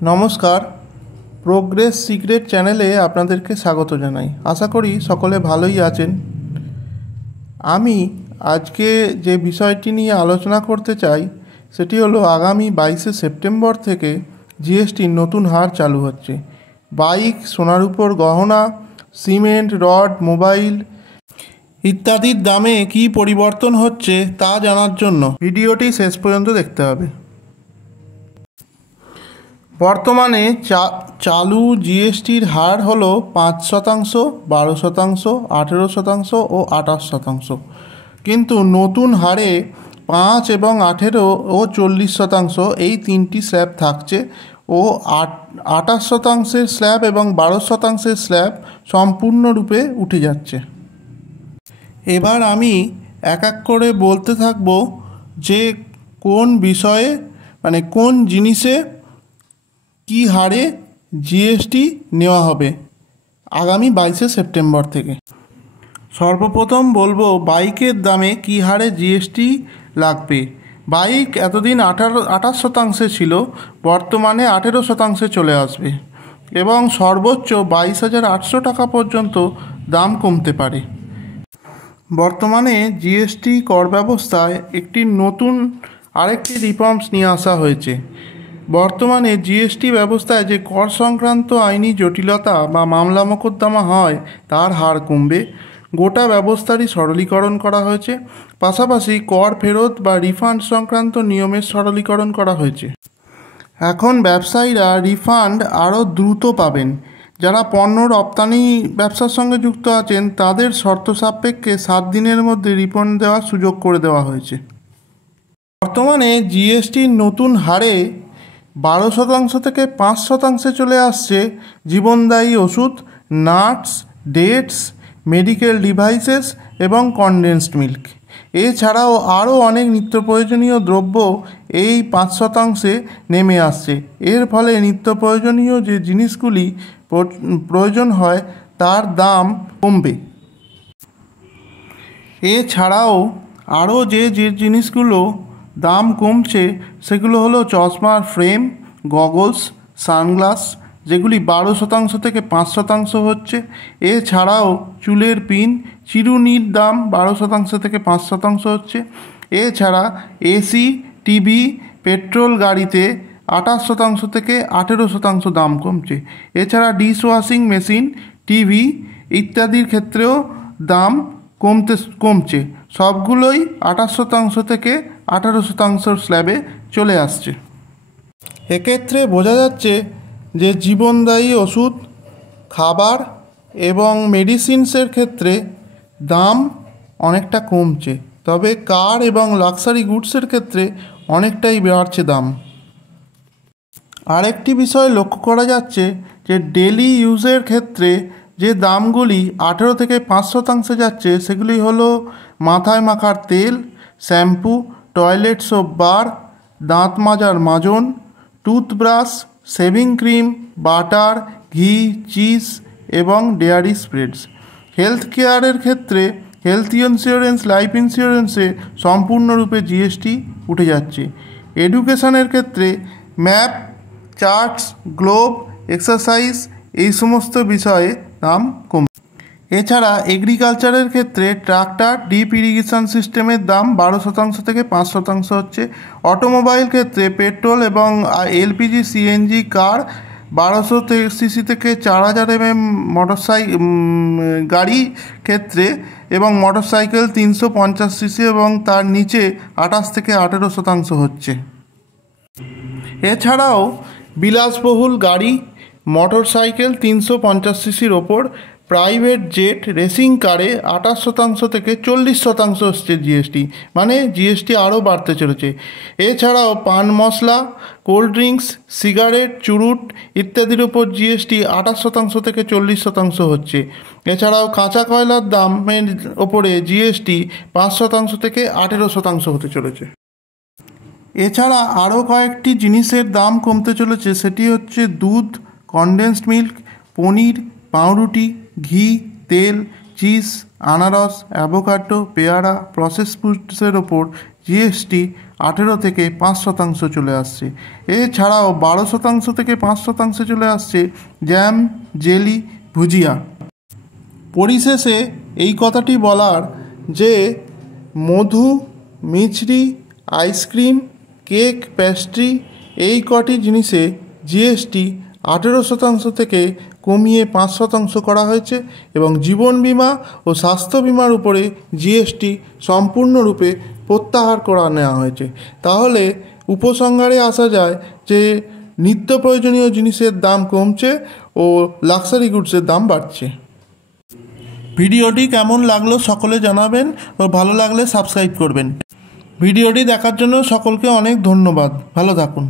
নমস্কার, progress secret চ্যানেলে আপনাদেরকে স্বাগত জানাই। আশা করি সকলে ভালোই আছেন। আমি আজকে যে বিষয়টি নিয়ে আলোচনা করতে চাই সেটি হলো আগামী 22শে সেপ্টেম্বর থেকে জিএসটির নতুন হার চালু হচ্ছে। বাইক, সোনার উপর গহনা, সিমেন্ট, রড, মোবাইল ইত্যাদির দামে কী পরিবর্তন হচ্ছে তা জানার জন্য ভিডিওটি শেষ পর্যন্ত দেখতে হবে। বর্তমানে চালু জিএসটির হার হলো 5%, 12%, 18% ও 28%। কিন্তু নতুন হারে 5 এবং 18 ও 40% এই তিনটি স্ল্যাব থাকছে ও 28% স্ল্যাব এবং 12% স্ল্যাব সম্পূর্ণরূপে উঠে যাচ্ছে। এবার আমি এক এক করে বলতে থাকব যে কোন বিষয়ে কোন জিনিসে কী হারে জিএসটি নেওয়া হবে আগামী 22শে সেপ্টেম্বর থেকে। সর্বপ্রথম বলবো বাইকের দামে কী হারে জিএসটি লাগবে। বাইক এতদিন 28% ছিল, বর্তমানে 18% চলে আসবে এবং সর্বোচ্চ 22,800 টাকা পর্যন্ত দাম কমতে পারে। বর্তমানে জিএসটি কর ব্যবস্থায় আরেকটি রিফর্মস নিয়ে আসা হয়েছে। বর্তমানে জিএসটি ব্যবস্থায় যে কর সংক্রান্ত আইনি জটিলতা বা মামলা মোকদ্দমা হয় তার হার কমবে। গোটা ব্যবস্থারই সরলীকরণ করা হয়েছে। পাশাপাশি কর ফেরত বা রিফান্ড সংক্রান্ত নিয়মের সরলীকরণ করা হয়েছে। এখন ব্যবসায়ীরা রিফান্ড আরও দ্রুত পাবেন। যারা পণ্য রপ্তানি ব্যবসার সঙ্গে যুক্ত আছেন তাদের শর্ত সাপেক্ষে 7 দিনের মধ্যে রিফান্ড দেওয়ার সুযোগ করে দেওয়া হয়েছে। বর্তমানে জিএসটির নতুন হারে 12% থেকে 5% চলে আসছে জীবনদায়ী ওষুধ, নাটস, ডেটস, মেডিকেল ডিভাইসেস এবং কনডেন্সড মিল্ক। এছাড়াও আরও অনেক নিত্য প্রয়োজনীয় দ্রব্য এই 5%-এ নেমে আসছে। এর ফলে নিত্য প্রয়োজনীয় যে জিনিসগুলি প্রয়োজন হয় তার দাম কমবে। এছাড়াও আরও যে জিনিসগুলো দাম কমছে সেগুলো হলো চশমার ফ্রেম, গগলস, সানগ্লাস, যেগুলি 12% থেকে 5% হচ্ছে। এছাড়াও চুলের পিন, চিরুনির দাম 12% থেকে 5% হচ্ছে। এছাড়া এসি, টিভি, পেট্রোল গাড়িতে 28% থেকে 18% দাম কমছে। এছাড়া ডিশওয়াশিং মেশিন, টিভি ইত্যাদির ক্ষেত্রেও দাম কমছে। সবগুলোই 28% থেকে 18% স্ল্যাবে চলে আসছে। এক্ষেত্রে বোঝা যাচ্ছে যে জীবনদায়ী ওষুধ, খাবার এবং মেডিসিনসের ক্ষেত্রে দাম অনেকটা কমছে, তবে কার এবং লাক্সারি গুডসের ক্ষেত্রে অনেকটাই বাড়ছে দাম। আরেকটি বিষয় লক্ষ্য করা যাচ্ছে যে ডেলি ইউজের ক্ষেত্রে যে দামগুলি 18 থেকে 5% যাচ্ছে সেগুলি হলো মাথায় মাখার তেল, শ্যাম্পু, টয়লেট সোপ বার, দাঁত মাজার মাজন, টুথব্রাশ, শেভিং ক্রিম, বাটার, ঘি, চিজ এবং ডেয়ারি স্প্রেডস। হেলথ কেয়ারের ক্ষেত্রে হেলথ ইন্স্যুরেন্স, লাইফ ইন্স্যুরেন্সে সম্পূর্ণরূপে জিএসটি উঠে যাচ্ছে। এডুকেশনের ক্ষেত্রে ম্যাপ, চার্টস, গ্লোব, এক্সারসাইজ এই সমস্ত বিষয়ে দাম কমবে। এছাড়া এগ্রিকালচারের ক্ষেত্রে ট্রাক্টর, ডিপ ইরিগেশন সিস্টেমের দাম 12% থেকে 5% হচ্ছে। অটোমোবাইল ক্ষেত্রে পেট্রোল এবং এলপিজি, সিএনজি কার 1200 সিসি থেকে 4000 গাড়ি ক্ষেত্রে এবং মোটরসাইকেল 350 সিসি এবং তার নিচে 28 থেকে 18% হচ্ছে। এছাড়াও বিলাসবহুল গাড়ি, মোটরসাইকেল 350 সিসির ওপর, প্রাইভেট জেট, রেসিং কারে 28% থেকে 40% হচ্ছে জিএসটি, জিএসটি আরও বাড়তে চলেছে। এছাড়াও পান মশলা, কোল্ড ড্রিঙ্কস, সিগারেট, চুরুট ইত্যাদির ওপর জিএসটি 28% থেকে 40% হচ্ছে। এছাড়াও কাঁচা কয়লার দামের ওপরে জিএসটি 5% থেকে 18% হতে চলেছে। এছাড়া আরও কয়েকটি জিনিসের দাম কমতে চলেছে, সেটি হচ্ছে দুধ, কনডেন্সড মিল্ক, পনির, পাউরুটি, ঘি, তেল, চিজ, আনারস, অ্যাভোকাডো, পেয়ারা, প্রসেস ফুডসের ওপর জিএসটি 18 থেকে 5% চলে আসছে। এছাড়াও 12% থেকে 5% চলে আসছে জ্যাম, জেলি, ভুজিয়া। পরিশেষে এই কথাটি বলার যে মধু, মিছরি, আইসক্রিম, কেক, পেস্ট্রি এই কটি জিনিসে জিএসটি 18% থেকে কমিয়ে 5% করা হয়েছে এবং জীবন বিমা ও স্বাস্থ্য বিমার উপরে জিএসটি সম্পূর্ণরূপে প্রত্যাহার করা নেওয়া হয়েছে। তাহলে উপসংহারে আসা যায় যে নিত্য প্রয়োজনীয় জিনিসের দাম কমছে ও লাক্সারি গুডসের দাম বাড়ছে। ভিডিওটি কেমন লাগলো সকলে জানাবেন ও ভালো লাগলে সাবস্ক্রাইব করবেন। ভিডিওটি দেখার জন্য সকলকে অনেক ধন্যবাদ। ভালো থাকুন।